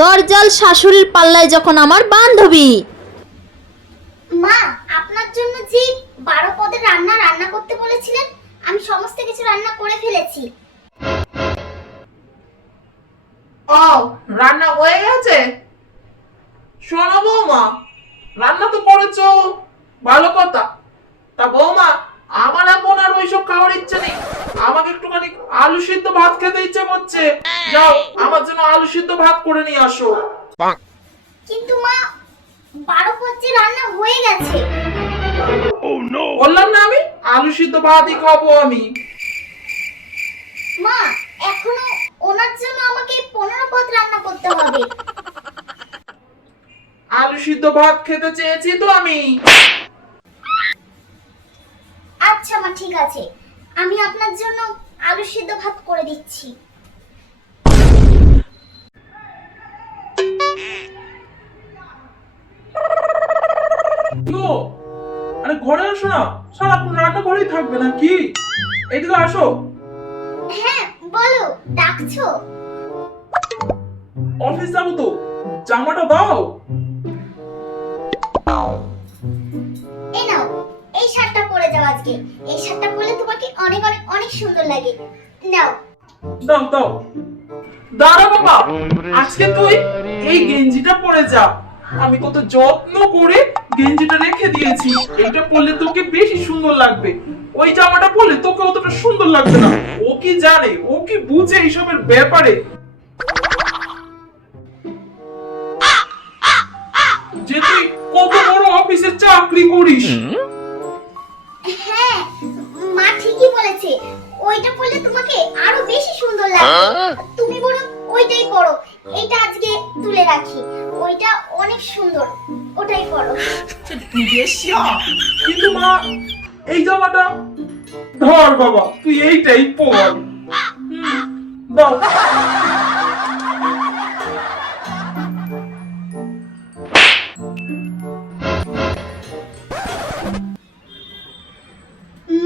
দরজাল শাশুড়ির পাল্লায় যখন আমার বান্ধবী। মা, আপনার জন্য যে 12 পদের রান্না রান্না করতে বলেছিলেন, আমি সমস্ত কিছু রান্না করে ফেলেছি। ও, রান্না হয়ে গেছে। শোনো বৌমা, রান্না তো করেছো, ভালো কথা। তা বৌমা, আমার এখন আর ওইসব খাওয়ার ইচ্ছে নেই। আমাকে একটুখানি আলু সিদ্ধ ভাত খেতে ইচ্ছে করছে। যাও, আমার জন্য আলু সিদ্ধ ভাত করে নিয়ে আসো। কিন্তু মা, 12 পদ যে রান্না হয়ে গেছে। বললাম না আমি আলু সিদ্ধ ভাতই খাবো আমি। মা, এখনো ওনার জন্য আমাকে 15 পদ রান্না করতে হবে। আলু সিদ্ধ ভাত খেতে চেয়েছি তো আমি। আচ্ছা মা, ঠিক আছে, আমি আপনার জন্য আলু সিদ্ধ ভাত করে দিচ্ছি। গো, আরে ঘরে আসো না, সারাক্ষণ রান্না ঘরেই থাকবে নাকি? এইদিকে আসো। হ্যাঁ বলো, ডাকছো? অফিস যাবো তো, জামাটা দাও। এই নাও, এই শার্টটা পরে যাও আজকে। এই শার্টটা পরলে তোমাকে অনেক অনেক অনেক সুন্দর লাগে। নাও। দাও দাও। দাঁড়া বাবা, আজকে তুই এই গেঞ্জিটা পরে যা। আমি কত যত্ন করে গেঞ্জিটা রেখে দিয়েছি। এইটা পরলে তোকে বেশি সুন্দর লাগবে। ওই জামাটা পরলে তোকে অতটা সুন্দর লাগবে না। ও কি জানে, ও কি বুঝে এইসবের ব্যাপারে? যে তুই কত বড় অফিসে চাকরি করিস। হ্যাঁ, মা ঠিকই বলেছে। ওইটা পরলে তোমাকে আরো বেশি সুন্দর লাগবে। তুমি বরং ওইটাই পরো। এইটা আজকে তুলে রাখি। ওইটা অনেক সুন্দর, ওটাই পরো। কিন্তু মা, এই জামাটা ধর বাবা, তুই এইটাই পর। দাও।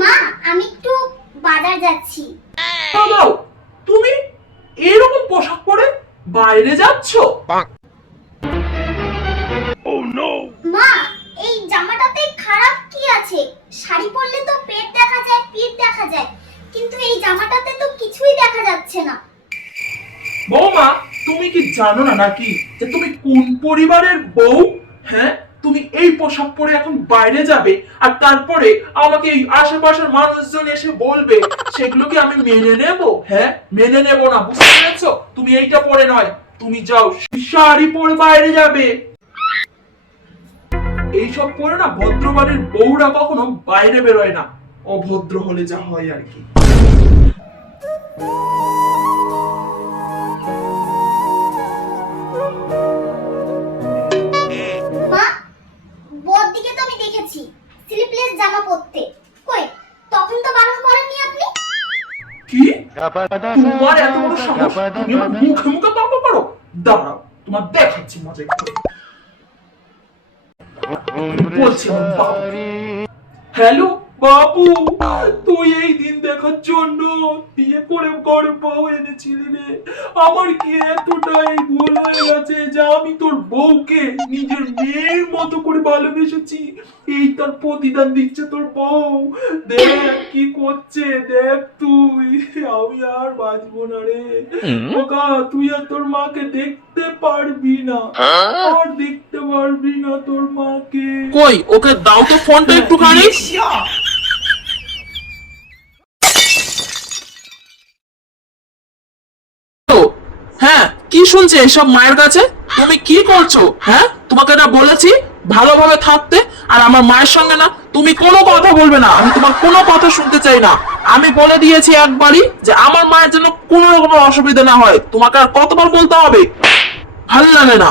মা, আমি একটু বাজার যাচ্ছি। দাও, তুমি এরকম পোশাক পরে বাইরে যাচ্ছ? মা, এই জামাটাতে খারাপ কি আছে? শাড়ি পরলে তো পেট দেখা যায়, পিঠ দেখা যায়, কিন্তু এই জামাটাতে তো কিছুই দেখা যাচ্ছে না। বৌমা, তুমি কি জানো না নাকি যে তুমি কোন পরিবারের বউ? হ্যাঁ, তুমি এই পোশাক পরে এখন বাইরে যাবে, আর তারপরে আমাকে এই আশেপাশের মানুষজন এসে বলবে, সেগুলো কি আমি মেনে নেব? হ্যাঁ, মেনে নেব না, বুঝতে পেরেছো? তুমি এইটা পরে নয়, তুমি যাও শাড়ি পরে বাইরে যাবে। এইসব পরে না ভদ্রবাড়ির বউরা কখনো বাইরে বেরোয় না, অভদ্র হলে যা হয় আর কি। মা, বড়দিকে তো আমি দেখেছি স্লিপলেস জামা পরতে। কই, তখন তো বারণ করেননি আপনি। কি? তোমার এত বড় সাহস, তুমি আমার মুখে মুখে তর্ক করো? দাঁড়াও, তোমার দেখাচ্ছি মজা একটু। বলছি আমার বাবু। হ্যালো বাবু, তুই এই দিন দেখার জন্য বিয়ে করে ঘরে বউ এনেছিলি রে। আমার কি এতটাই ভুল হয়ে গেছে যে আমি তোর বউকে নিজের মেয়ের মতো করে ভালোবেসেছি। এই তার প্রতিদান দিচ্ছে তোর বউ। দেখ কি করছে, দেখ তুই। আমি আর বাঁচবো না রে খোকা, তুই আর তোর মাকে দেখতে পারবি না, আর দেখতে পারবি না তোর মাকে। কই, ওকে দাও তো ফোনটা একটুখানি। হ্যাঁ, কি শুনছে এসব মায়ের কাছে? তুমি কি করছো? হ্যাঁ, তোমাকে না বলেছি ভালোভাবে থাকতে, আর আমার মায়ের সঙ্গে না তুমি কোনো কথা বলবে না। আমি তোমার কোনো কথা শুনতে চাই না। আমি বলে দিয়েছি একবারই যে আমার মায়ের জন্য কোনো রকম অসুবিধা না হয়। তোমাকে আর কতবার বলতে হবে? ভালো লাগে না।